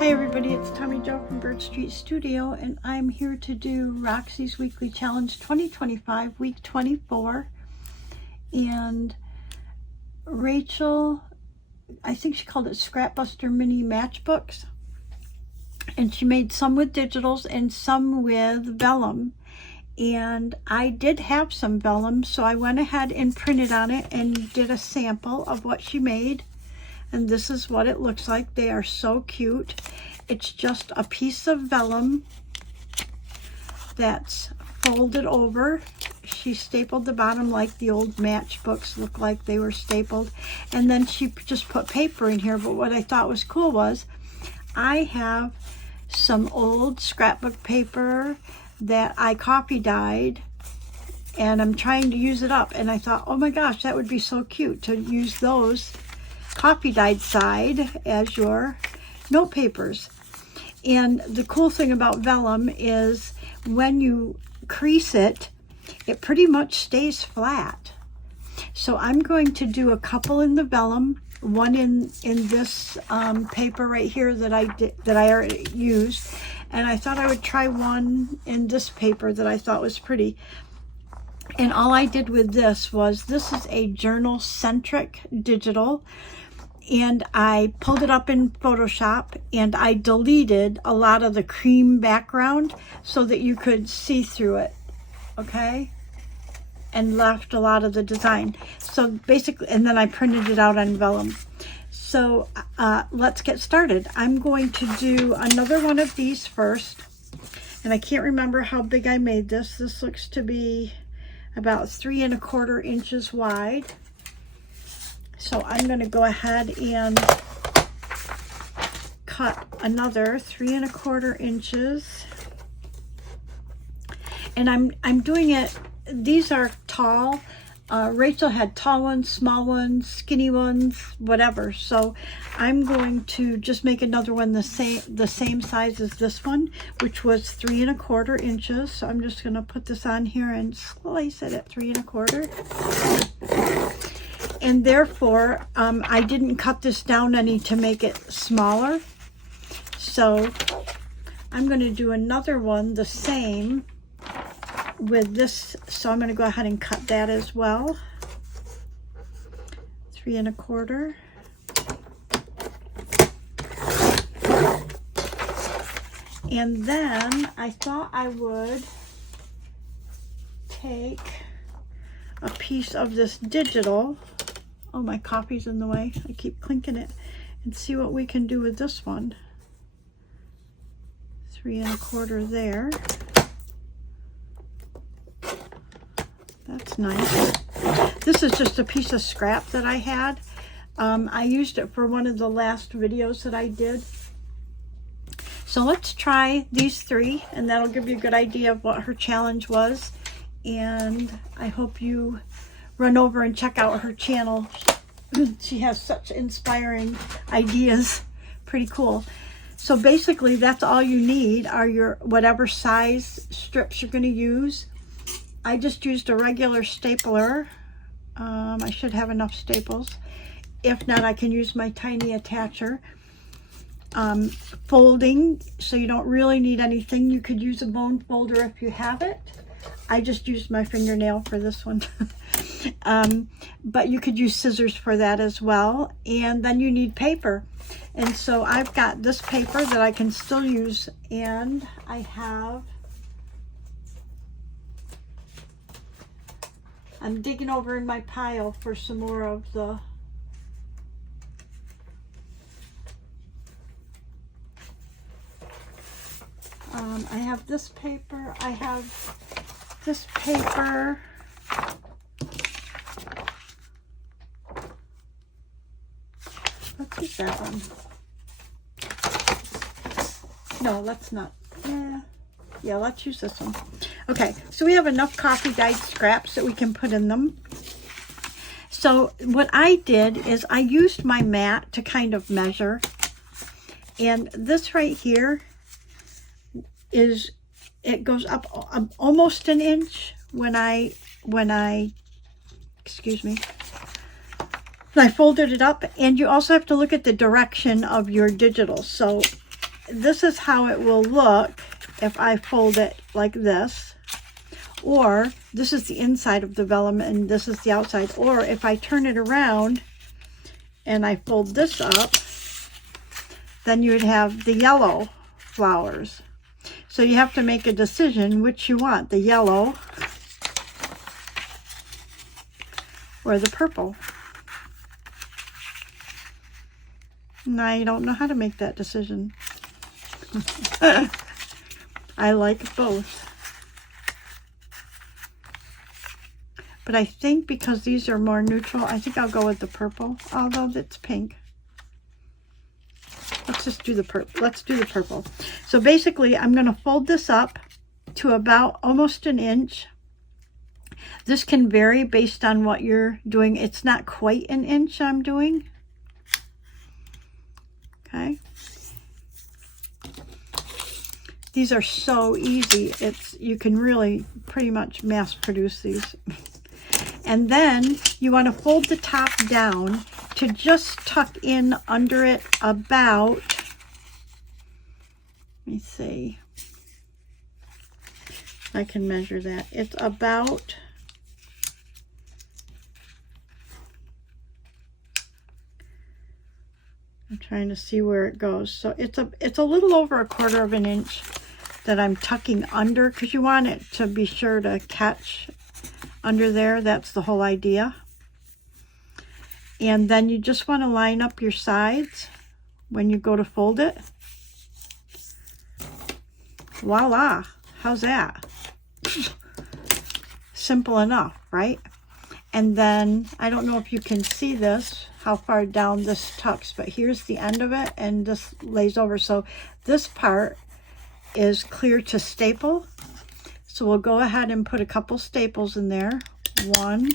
Hi everybody, it's Tommy Jo from Bird Street Studio, and I'm here to do Roxy's Weekly Challenge 2025, week 24. And Rachel, I think she called it Scrapbuster Mini Matchbooks. And she made some with digitals and some with vellum. And I did have some vellum, so I went ahead and printed on it and did a sample of what she made. And this is what it looks like. They are so cute. It's just a piece of vellum that's folded over. She stapled the bottom like the old matchbooks look like they were stapled. And then she just put paper in here. But what I thought was cool was I have some old scrapbook paper that I coffee dyed, and I'm trying to use it up. And I thought, oh my gosh, that would be so cute to use those coffee dyed side as your note papers. And the cool thing about vellum is when you crease it, it pretty much stays flat. So I'm going to do a couple in the vellum, one in this paper right here that I already used, and I thought I would try one in this paper that I thought was pretty. And all I did with this is a journal centric digital. And I pulled it up in Photoshop and I deleted a lot of the cream background so that you could see through it, okay? And left a lot of the design. So basically, and then I printed it out on vellum. So let's get started. I'm going to do another one of these first. And I can't remember how big I made this. This looks to be about 3 1/4 inches wide. So I'm going to go ahead and cut another 3 1/4 inches. And I'm doing it, these are tall. Rachel had tall ones, small ones, skinny ones, whatever. So I'm going to just make another one the same size as this one, which was 3 1/4 inches. So I'm just going to put this on here and slice it at 3 1/4. And therefore, I didn't cut this down any to make it smaller. So I'm going to do another one the same with this. So I'm going to go ahead and cut that as well. 3 1/4. And then I thought I would take a piece of this digital. Oh, my coffee's in the way. I keep clinking it. And see what we can do with this one. 3 1/4 there. That's nice. This is just a piece of scrap that I had. I used it for one of the last videos that I did. So let's try these 3, and that'll give you a good idea of what her challenge was. And I hope you run over and check out her channel. She has such inspiring ideas. Pretty cool. So basically that's all you need are your whatever size strips you're going to use. I just used a regular stapler. I should have enough staples. If not, I can use my tiny attacher. Folding, so you don't really need anything. You could use a bone folder if you have it. I just used my fingernail for this one. But you could use scissors for that as well. And then you need paper. And so I've got this paper that I can still use. And I'm digging over in my pile for some more of the I have this paper. I have this paper. Let's use that one. No, let's not. Yeah, let's use this one. Okay, so we have enough coffee dyed scraps that we can put in them. So what I did is I used my mat to kind of measure. And this right here it goes up almost an inch when I excuse me, I folded it up. And you also have to look at the direction of your digital. So this is how it will look if I fold it like this. Or this is the inside of the vellum and this is the outside. Or if I turn it around and I fold this up, then you would have the yellow flowers. So you have to make a decision which you want, the yellow or the purple. And I don't know how to make that decision. I like both. But I think because these are more neutral, I think I'll go with the purple, although it's pink. Let's just do the purple. Let's do the purple. So basically, I'm going to fold this up to about almost an inch. This can vary based on what you're doing. It's not quite an inch I'm doing. Okay. These are so easy. You can really pretty much mass produce these. And then you want to fold the top down to just tuck in under it about, let me see, I can measure that. It's about, I'm trying to see where it goes. So it's a little over 1/4 of an inch that I'm tucking under, because you want it to be sure to catch under there. That's the whole idea. And then you just want to line up your sides when you go to fold it. Voila! How's that? Simple enough, right? And then, I don't know if you can see this, how far down this tucks, but here's the end of it, and this lays over. So this part is clear to staple. So we'll go ahead and put a couple staples in there. 1,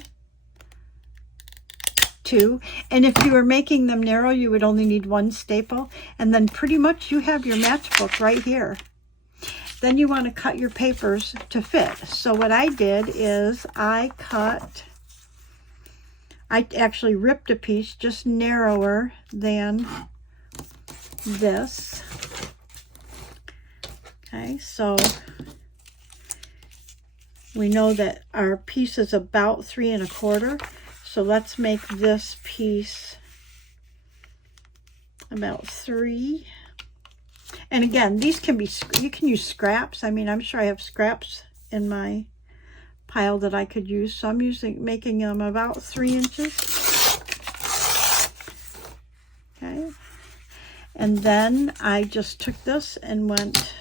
2. And if you were making them narrow, you would only need 1 staple. And then pretty much you have your matchbook right here. Then you want to cut your papers to fit. So what I did is I actually ripped a piece just narrower than this. Okay, so we know that our piece is about 3 1/4. So let's make this piece about 3. And again, these can be, you can use scraps. I mean, I'm sure I have scraps in my pile that I could use. So I'm making them about 3 inches. Okay. And then I just took this and went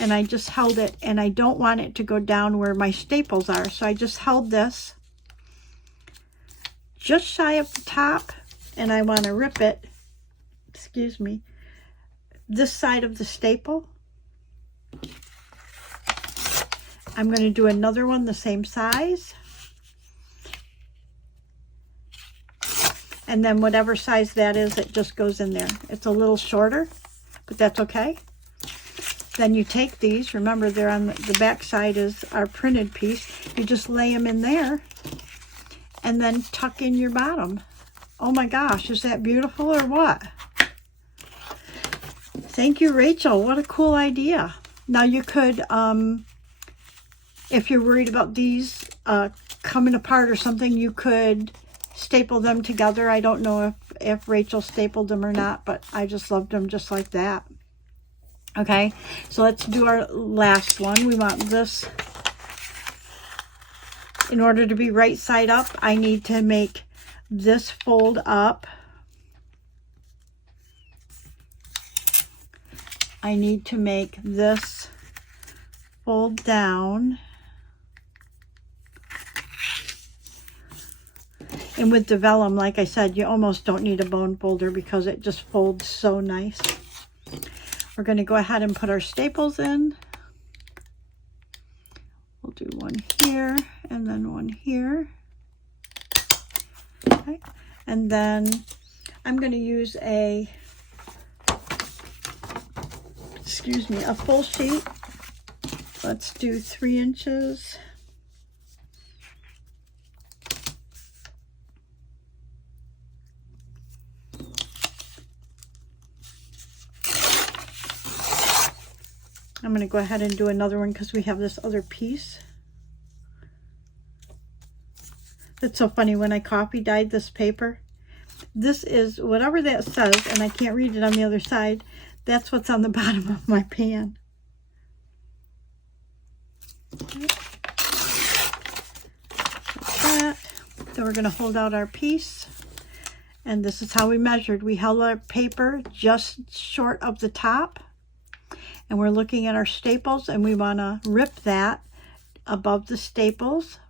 and I just held it, and I don't want it to go down where my staples are. So I just held this just shy of the top, and I want to rip it, excuse me, this side of the staple. I'm going to do another one the same size. And then whatever size that is, it just goes in there. It's a little shorter, but that's okay. Then you take these, remember they're on the back side is our printed piece. You just lay them in there and then tuck in your bottom. Oh my gosh, is that beautiful or what? Thank you, Rachel. What a cool idea. Now you could, if you're worried about these coming apart or something, you could staple them together. I don't know if Rachel stapled them or not, but I just loved them just like that. Okay, so let's do our last one. We want this, in order to be right side up, I need to make this fold up. I need to make this fold down. And with the vellum, like I said, you almost don't need a bone folder because it just folds so nice. We're going to go ahead and put our staples in. We'll do one here and then one here. Okay. And then I'm going to use a full sheet. Let's do 3 inches. I'm going to go ahead and do another one because we have this other piece. It's so funny, when I copy dyed this paper, this is whatever that says, and I can't read it on the other side. That's what's on the bottom of my pan. Like that. Then we're going to hold out our piece. And this is how we measured. We held our paper just short of the top. And we're looking at our staples, and we want to rip that above the staples.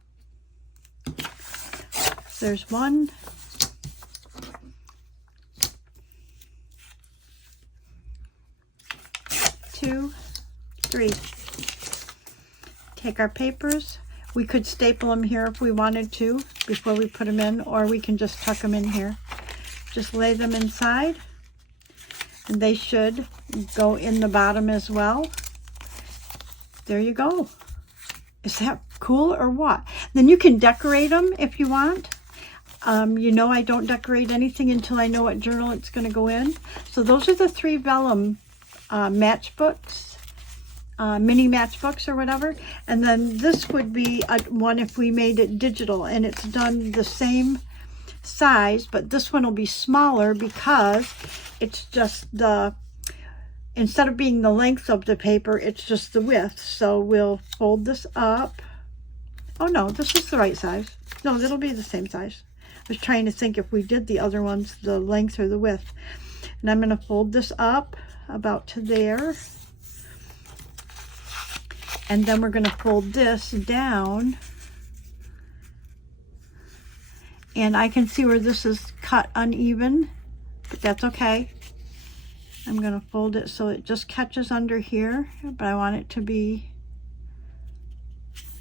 There's 1, 2, 3. Take our papers. We could staple them here if we wanted to before we put them in, or we can just tuck them in here. Just lay them inside, and they should go in the bottom as well. There you go. Is that cool or what? Then you can decorate them if you want. You know, I don't decorate anything until I know what journal it's going to go in. So those are the 3 vellum matchbooks, mini matchbooks or whatever. And then this would be one if we made it digital, and it's done the same size, but this one will be smaller because it's just the, instead of being the length of the paper, it's just the width. So we'll fold this up. Oh no, this is the right size. No, that'll be the same size. I was trying to think if we did the other ones, the length or the width. And I'm going to fold this up about to there. And then we're going to fold this down. And I can see where this is cut uneven, but that's okay. I'm going to fold it so it just catches under here, but I want it to be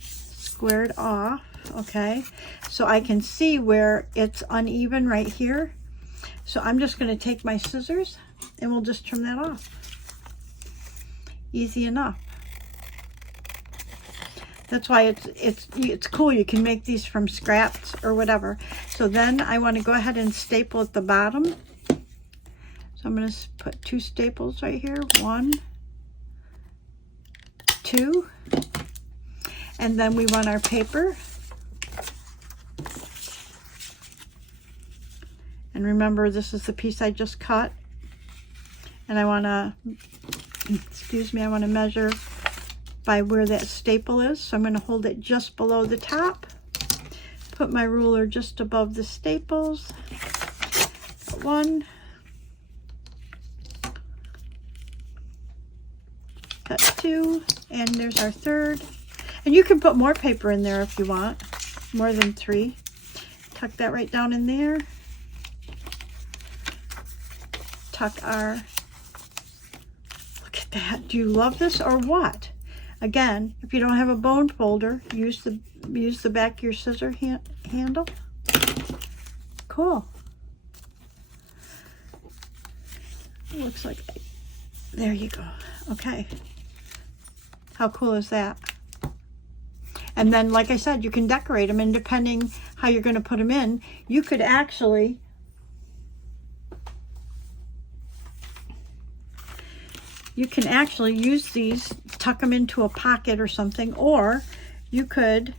squared off. Okay, so I can see where it's uneven right here. So I'm just going to take my scissors and we'll just trim that off. Easy enough. That's why it's cool. You can make these from scraps or whatever. So then I want to go ahead and staple at the bottom. So I'm going to put 2 staples right here. 1, 2. And then we want our paper. And remember, this is the piece I just cut. And I want to, excuse me, I want to measure by where that staple is. So I'm going to hold it just below the top. Put my ruler just above the staples. 1. Cut 2. And there's our 3rd. And you can put more paper in there if you want. More than 3. Tuck that right down in there. Tuck our, look at that. Do you love this or what? Again, if you don't have a bone folder, use the back of your scissor handle. Cool. It looks like, there you go. Okay. How cool is that? And then, like I said, you can decorate them, and depending how you're going to put them in, you could actually use these, tuck them into a pocket or something, or you could,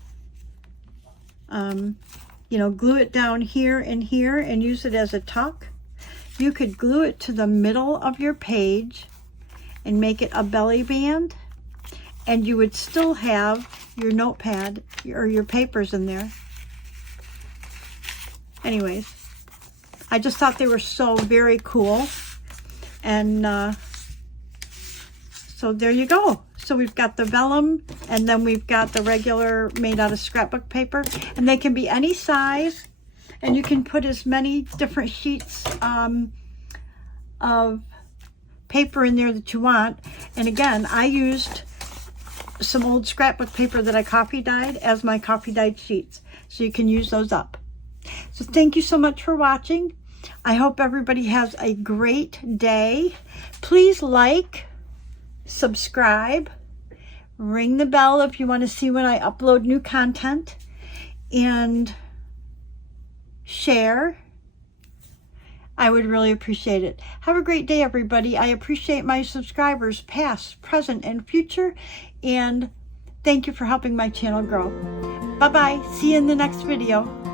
you know, glue it down here and here and use it as a tuck. You could glue it to the middle of your page and make it a belly band, and you would still have your notepad or your papers in there. Anyways, I just thought they were so very cool. And so there you go. So we've got the vellum, and then we've got the regular made out of scrapbook paper, and they can be any size, and you can put as many different sheets of paper in there that you want. And again, I used some old scrapbook paper that I coffee dyed as my coffee dyed sheets, so you can use those up. So thank you so much for watching. I hope everybody has a great day. Please like, subscribe, ring the bell if you want to see when I upload new content, and share. I would really appreciate it. Have a great day, everybody. I appreciate my subscribers, past, present, and future. And thank you for helping my channel grow. Bye-bye. See you in the next video.